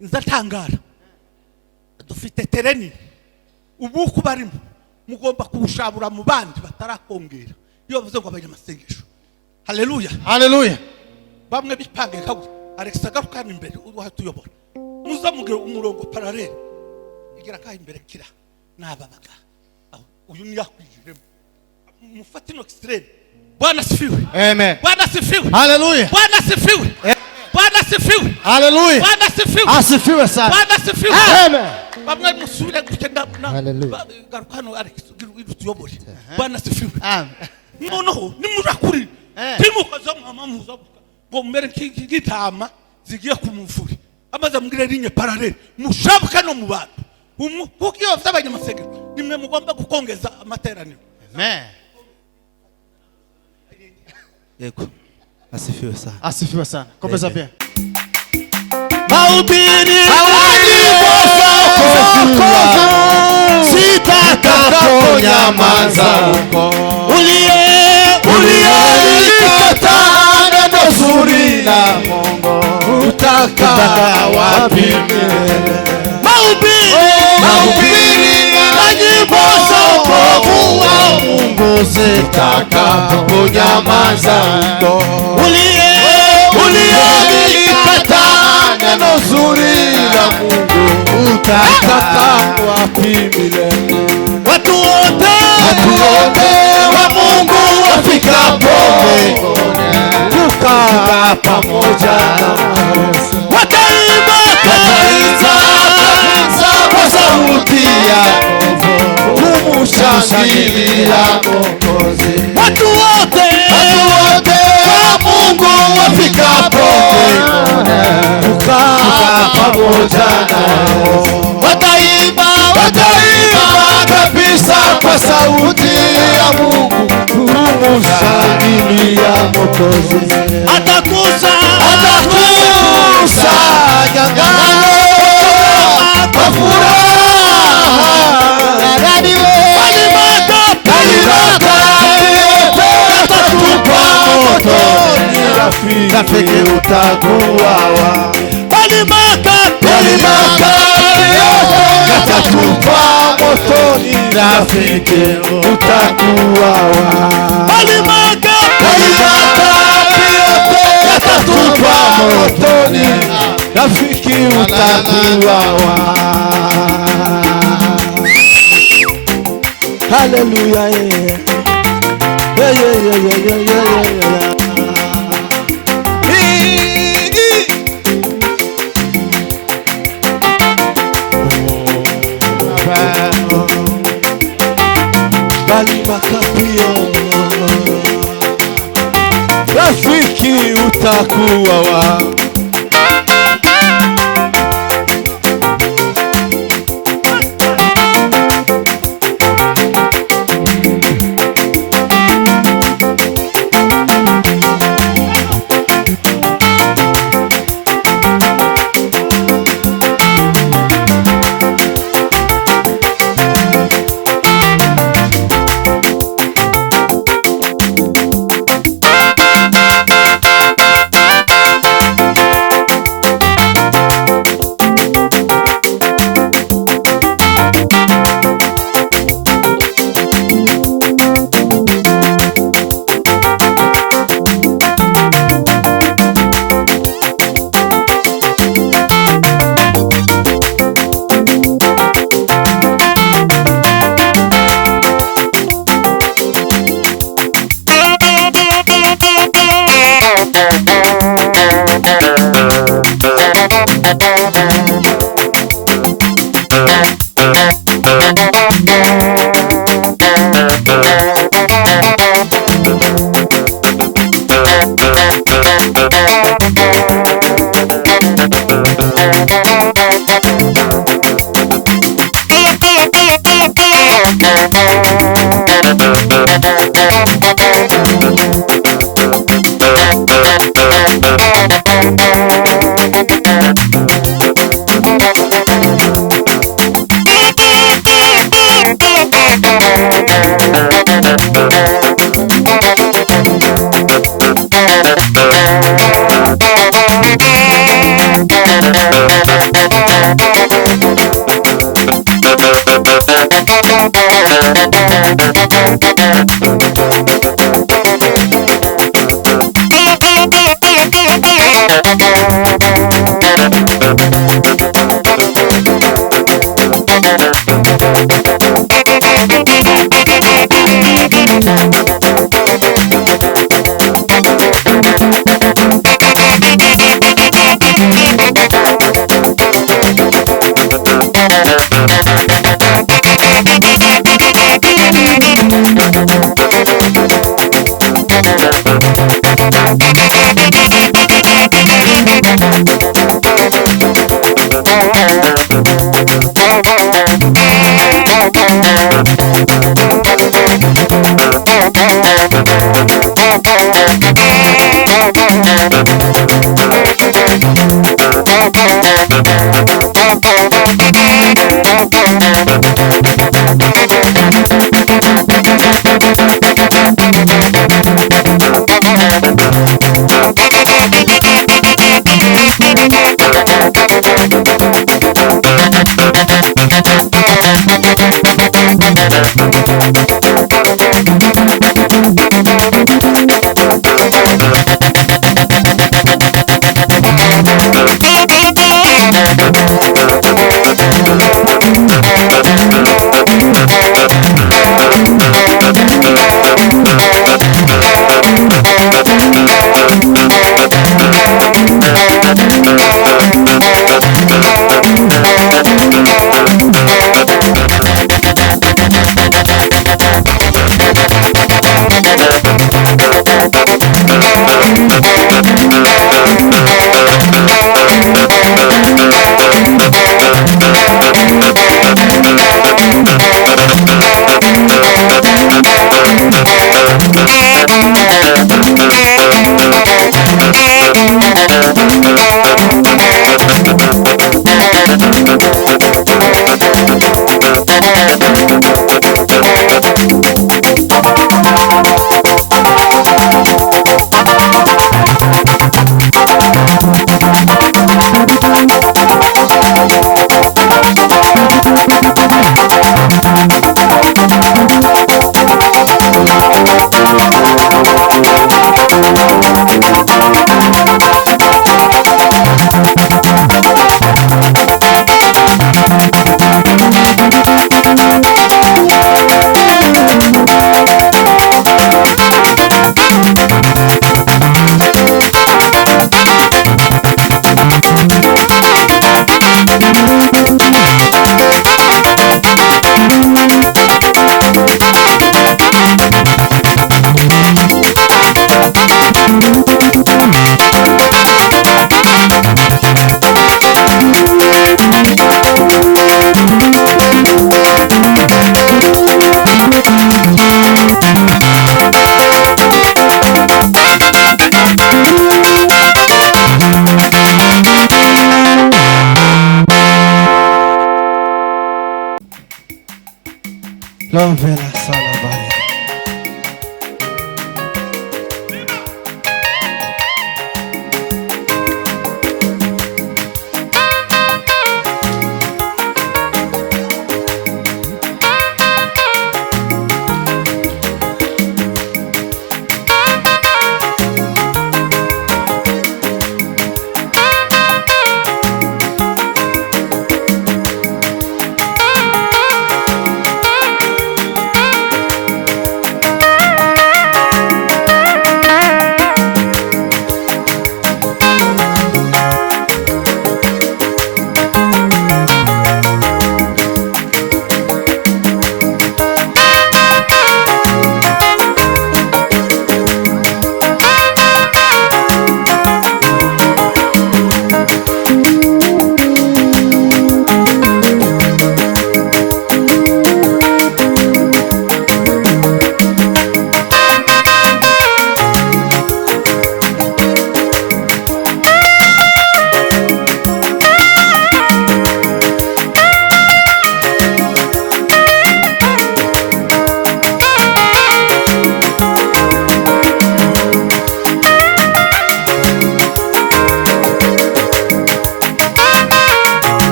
nzatangara dufite tereni ubuku barimo mugomba kubushabura mu bandi batarakongera iyo bavuze ngo abanyamasengesho. Haleluya, haleluya. bamwe bipange kawe Alex agarukana imbere uruha tuyobora muzamugire umurongo parallel igira kahe imbere kira nababaga uyu ni yakwijire mufatino extreme. Bwana sifiwe, Amen. Bwana sifiwe, Haleluya, Bwana sifiwe, Bwana sifiwe, haleluya. Bwana sifiwe, Asifiwe sana. Bwana sifiwe. Amen. Bamwe musubire gukenda Haleluya. garukano Alex tuyobore. Bwana sifiwe. Amen. Noneho nimurakuri timukoza mama muzabuka ngo mbere nk'igitama zigiye kumuvura amaze mugire linye parallel mushabuka no mu bantu kuko iyo by'abanyamasengero nimwe mugomba gukongeza amateraniro. Amen. Yego. Asifiwe sana. Asifiwe sana. Komeza pia. Mahubiri sitakaponyamaza uliyelikataa neno zuri la Mungu utaka wapi milele. Mahubiri na nyimbo za wokovu wa Mungu zitakaponyamaza uliyelikataa neno zuri la Mungu utaka wapi milele. Watu wote wa Mungu wafikapo kukaa pamoja wataimba kwa sauti ya kumushangilia Mwokozi. Watu wote wa Mungu wafikapo kukaa pamoja wataimba kabisa kwa sauti ya Mungu kumushangilia Mwokozi. Atakusanya ngano kwa furaha walimaka yatatupwa motoni rafiki utakuwawa. Walimaka yatatupwa motoni rafiki utakuwawa. Walimaka yatatupwa motoni rafiki utakuwawa. Haleluya, rafiki utakuwawa. Lovela Salabaya.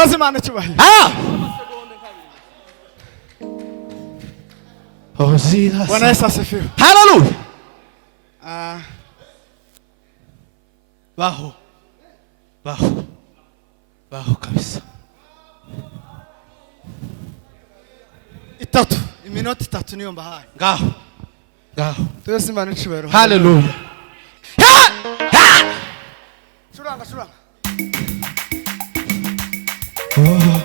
Doze Imana icyubahiro. Bwana Yesu asifiwe. Hallelujah. baho kabisa. Iminota 3 niyo mbahaye. Ngaho Doze Imana icyubahiro. Hallelujah. Curanga. Oh.